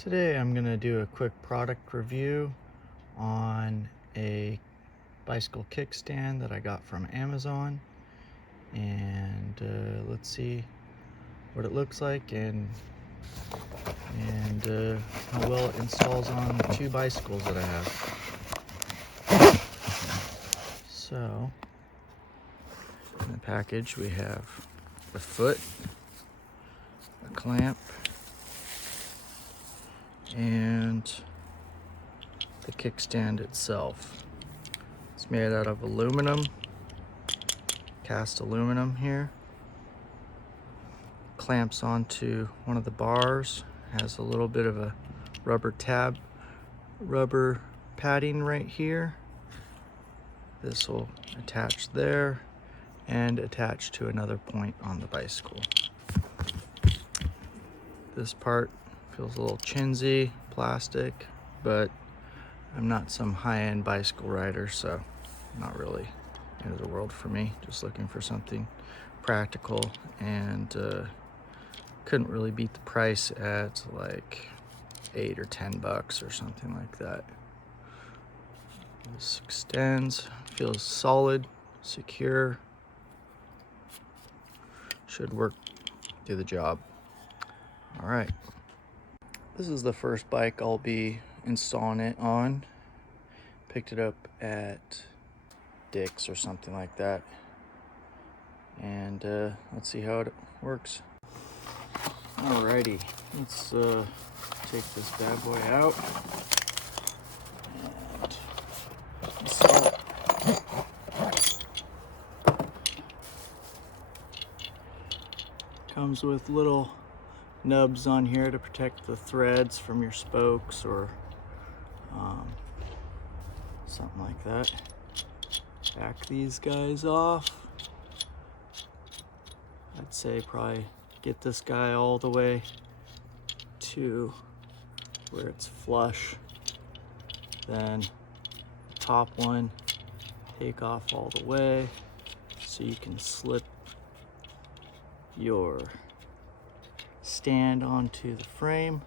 Today I'm going to do a quick product review on a bicycle kickstand that I got from Amazon, and let's see what it looks like and how well it installs on the two bicycles that I have. So in the package we have the foot, a clamp, and the kickstand itself. It's made out of aluminum, cast aluminum here. Clamps onto one of the bars, has a little bit of a rubber padding right here. This will attach there and attach to another point on the bicycle. This part feels a little chintzy, plastic, but I'm not some high-end bicycle rider, so not really end of the world for me. Just looking for something practical, and couldn't really beat the price at like $8 or $10 or something like that. This extends, feels solid, secure, should work, do the job. All right, this is the first bike I'll be installing it on. Picked it up at Dick's or something like that, and let's see how it works. Alrighty, let's take this bad boy out and install it. Comes with little nubs on here to protect the threads from your spokes or something like that. Back these guys off. I'd say probably get this guy all the way to where it's flush. Then the top one, take off all the way so you can slip your stand onto the frame.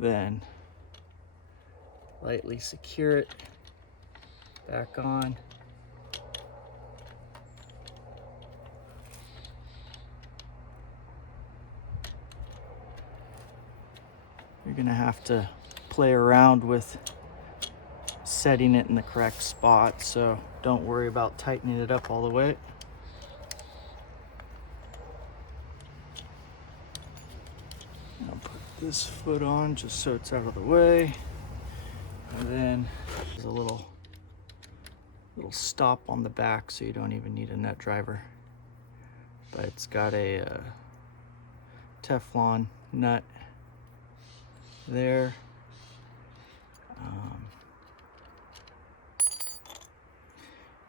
Then lightly secure it back on. You're gonna have to play around with setting it in the correct spot, so don't worry about tightening it up all the way. I'll put this foot on just so it's out of the way, and then there's a little stop on the back, so you don't even need a nut driver, but it's got a Teflon nut there.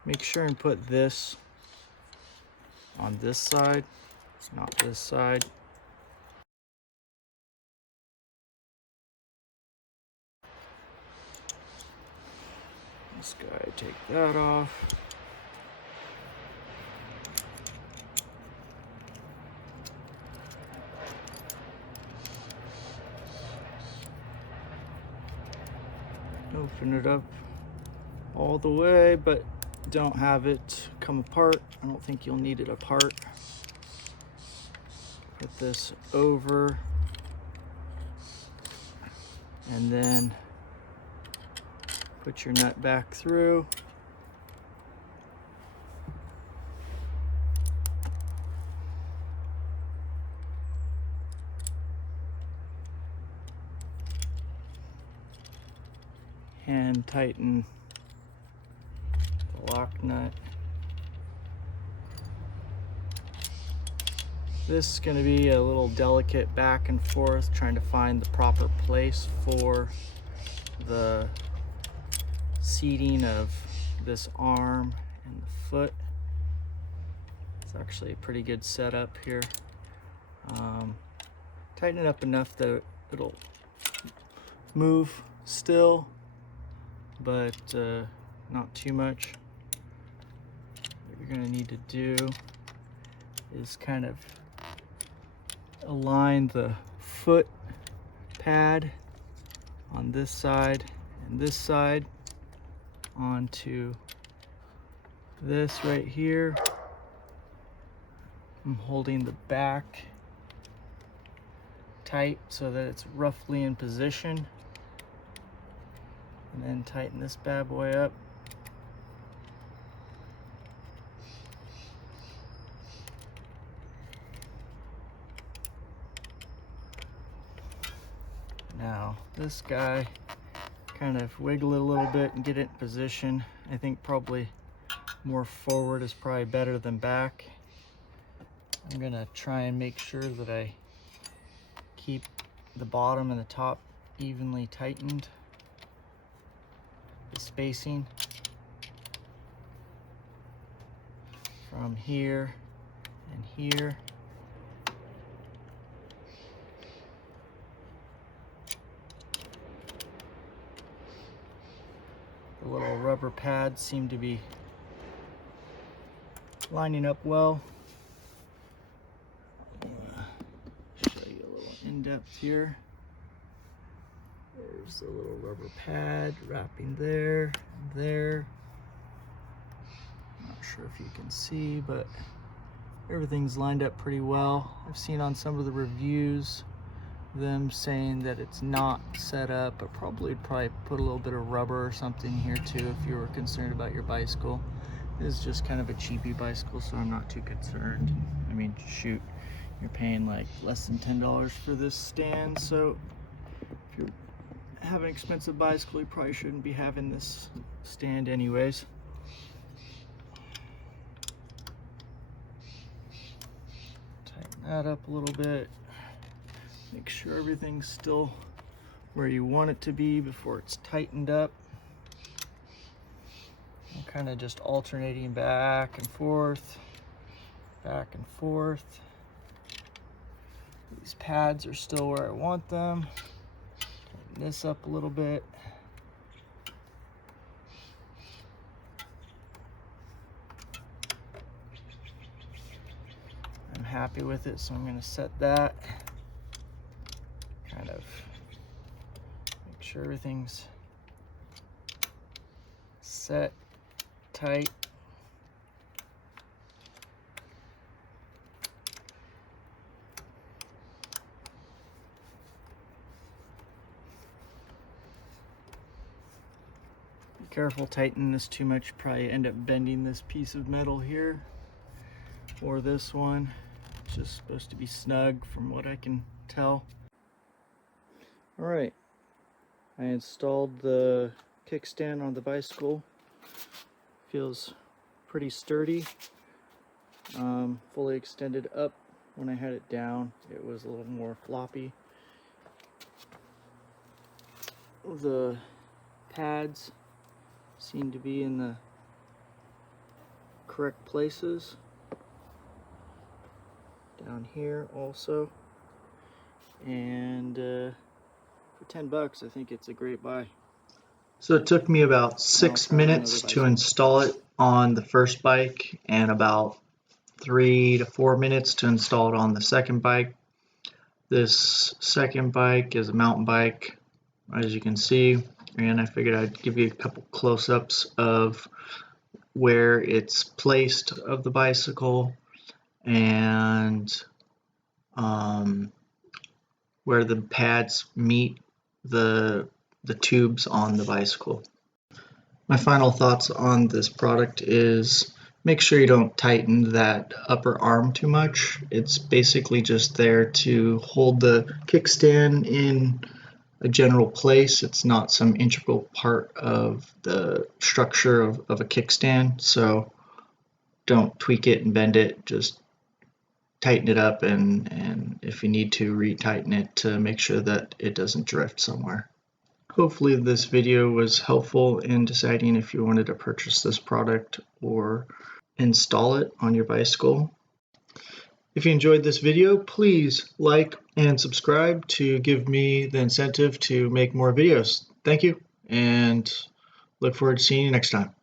Make sure and put this on this side, not this side. This guy, take that off. Open it up all the way, but don't have it come apart. I don't think you'll need it apart. Put this over, and then put your nut back through. And tighten the lock nut. This is going to be a little delicate back and forth, trying to find the proper place for the seating of this arm and the foot. It's actually a pretty good setup here. Tighten it up enough that it'll move still, but not too much. you're going to need to do is kind of align the foot pad on this side and this side onto this right here. I'm holding the back tight so that it's roughly in position, and then tighten this bad boy up. Now this guy, kind of wiggle it a little bit and get it in position. I think probably more forward is probably better than back. I'm gonna try and make sure that I keep the bottom and the top evenly tightened, the spacing from here and here. The little rubber pads seem to be lining up well. Show you a little in-depth here. There's the little rubber pad wrapping there and there. Not sure if you can see, but everything's lined up pretty well. I've seen on some of the reviews them saying that it's not set up, but probably put a little bit of rubber or something here too if you were concerned about your bicycle. This is just kind of a cheapy bicycle, so I'm not too concerned. I mean, shoot, you're paying like less than $10 for this stand, so if you have an expensive bicycle, you probably shouldn't be having this stand anyways. Tighten that up a little bit. Make sure everything's still where you want it to be before it's tightened up. I'm kind of just alternating back and forth, back and forth. These pads are still where I want them. Tighten this up a little bit. I'm happy with it, so I'm going to set that. Kind of make sure everything's set tight. Be careful tightening this too much, you probably end up bending this piece of metal here, or this one. It's just supposed to be snug from what I can tell. Alright, I installed the kickstand on the bicycle. Feels pretty sturdy. Fully extended up. When I had it down, it was a little more floppy. The pads seem to be in the correct places. Down here also. And for $10, I think it's a great buy. So it took me about 6 minutes to install it on the first bike and about 3 to 4 minutes to install it on the second bike. This second bike is a mountain bike, as you can see, and I figured I'd give you a couple close-ups of where it's placed of the bicycle and where the pads meet the tubes on the bicycle. My final thoughts on this product is make sure you don't tighten that upper arm too much. It's basically just there to hold the kickstand in a general place. It's not some integral part of the structure of a kickstand, so don't tweak it and bend it. Just tighten it up, and if you need to, retighten it to make sure that it doesn't drift somewhere. Hopefully this video was helpful in deciding if you wanted to purchase this product or install it on your bicycle. If you enjoyed this video, please like and subscribe to give me the incentive to make more videos. Thank you, and look forward to seeing you next time.